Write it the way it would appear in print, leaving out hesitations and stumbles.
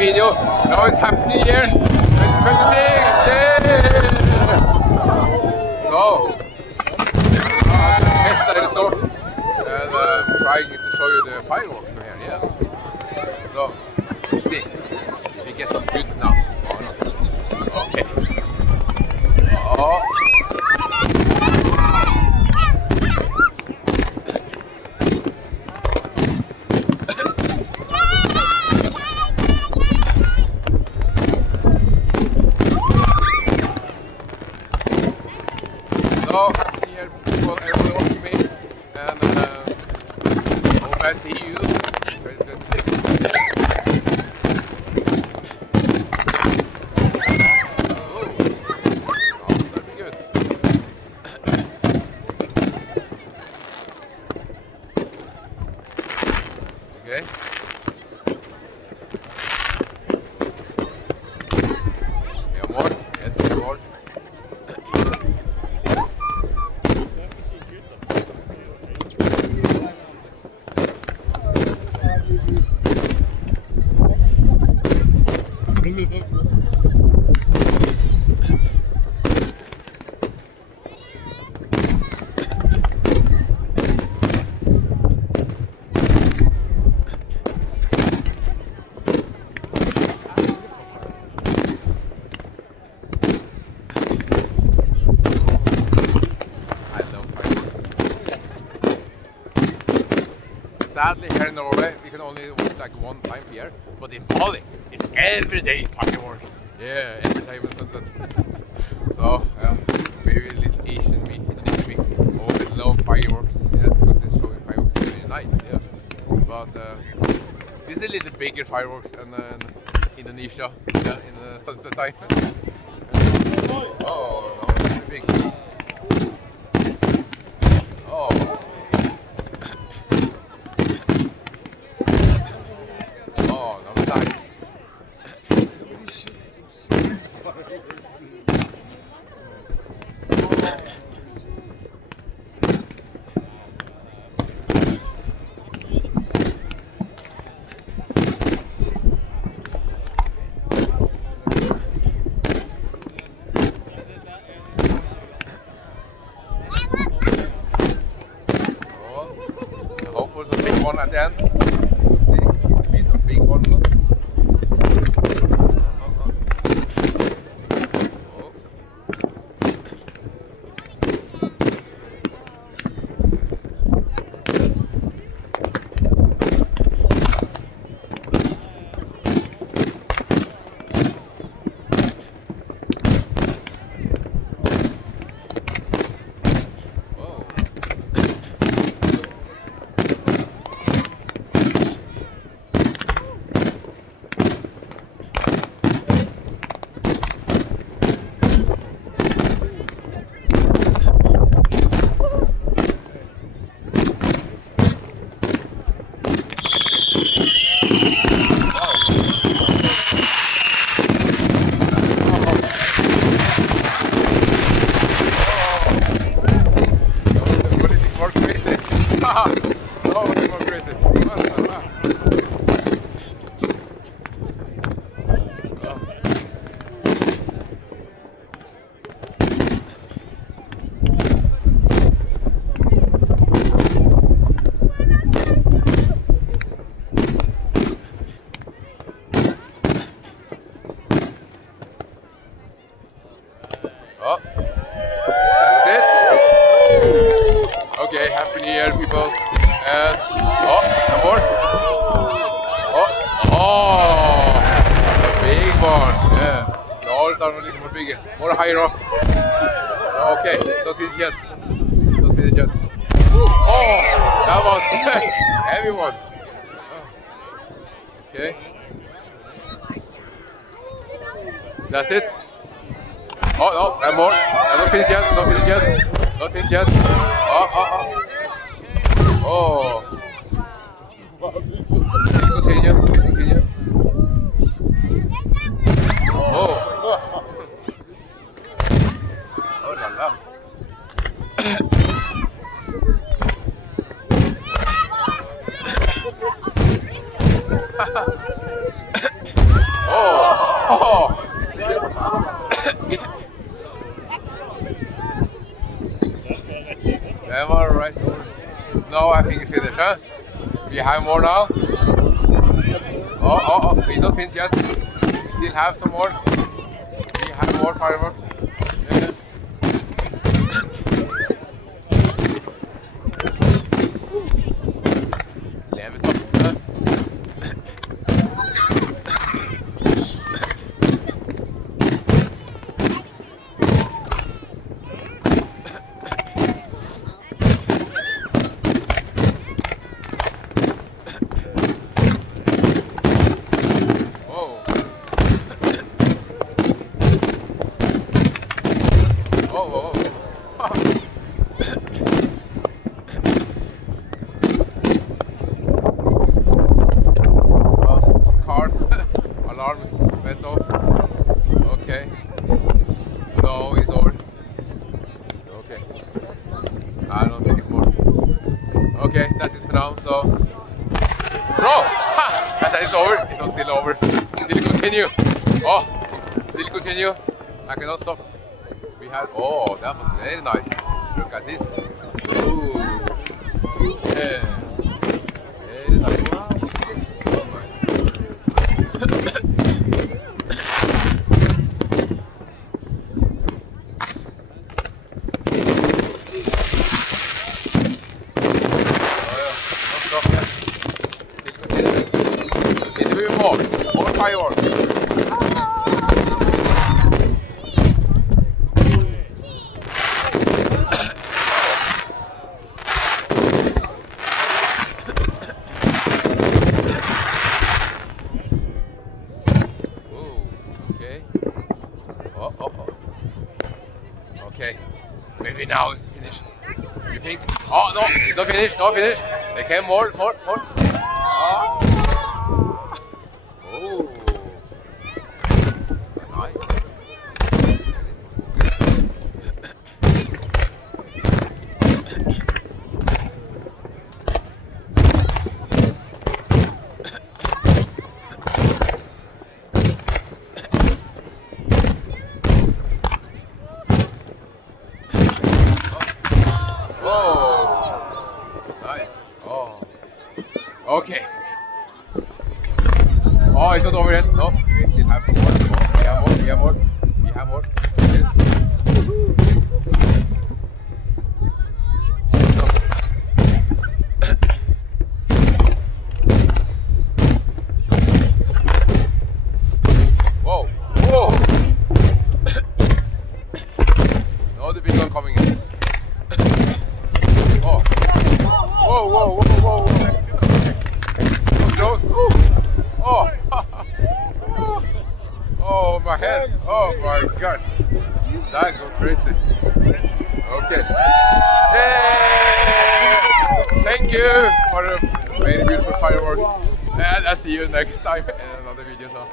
video. Now it's happening here. 2026. Yeah. So, Vestlia Resort, and trying to show you the fireworks from here. Yeah. So, see if we get some good now or not. Okay. Oh. So happy here, people, everyone watching me, and hope I see you 2026. Oh, that'd be good. Okay. We have more. Yes, we have more. Sadly, here in Norway, we can only watch like one time per year, but in Bali, it's every day fireworks. Yeah, every time in sunset. So, yeah, maybe a little Asian me, Indonesian me, always love fireworks, yeah, because they're showing fireworks every night, yeah. But this is a little bigger fireworks than Indonesia, yeah, in the sunset time. Oh, no, it's pretty big. Oh. Oh, that was nice. Somebody shooting some serious fireworks. I hope for some big one at the end. We'll see. Maybe some big one. Oh, that's it. Okay, happy New Year, people. And some more. A big one. Yeah, the others are a little more bigger, more higher up. Okay, don't finish yet. Don't finish yet. Oh, that was heavy one. Okay, that's it. Oh, no, and more. Don't finish yet. Don't finish yet. Don't finish yet. Oh. Continue. Continue. Oh. Oh la la. No, I think it's finished, huh? We have more now. It's not finished yet. We still have some more. We have more fireworks. Yeah. Never stop, huh? Alarms went off. Okay. No, it's over. Okay. I don't think it's more. Okay, that's it for now. So, no! Ha! I said it's over. It's not still over. Still continue. Oh, still continue. I cannot stop. We had. Oh, that was very nice. Look at this. Ooh. Yeah. Very nice. Oh my. More fireworks. Okay. Okay. Maybe now it's finished. You think? Oh no, it's not finished. Not finished. There came more. Oh. Okay. Oh, it's not over yet. No, we still have some more. Oh, we have more. Yes. Whoa. No, the big one coming in. Oh. Whoa. Close. Oh. Oh, my head. Oh my God. That goes crazy. Okay. Yay! Thank you for the very beautiful fireworks. And I'll see you next time in another video. So.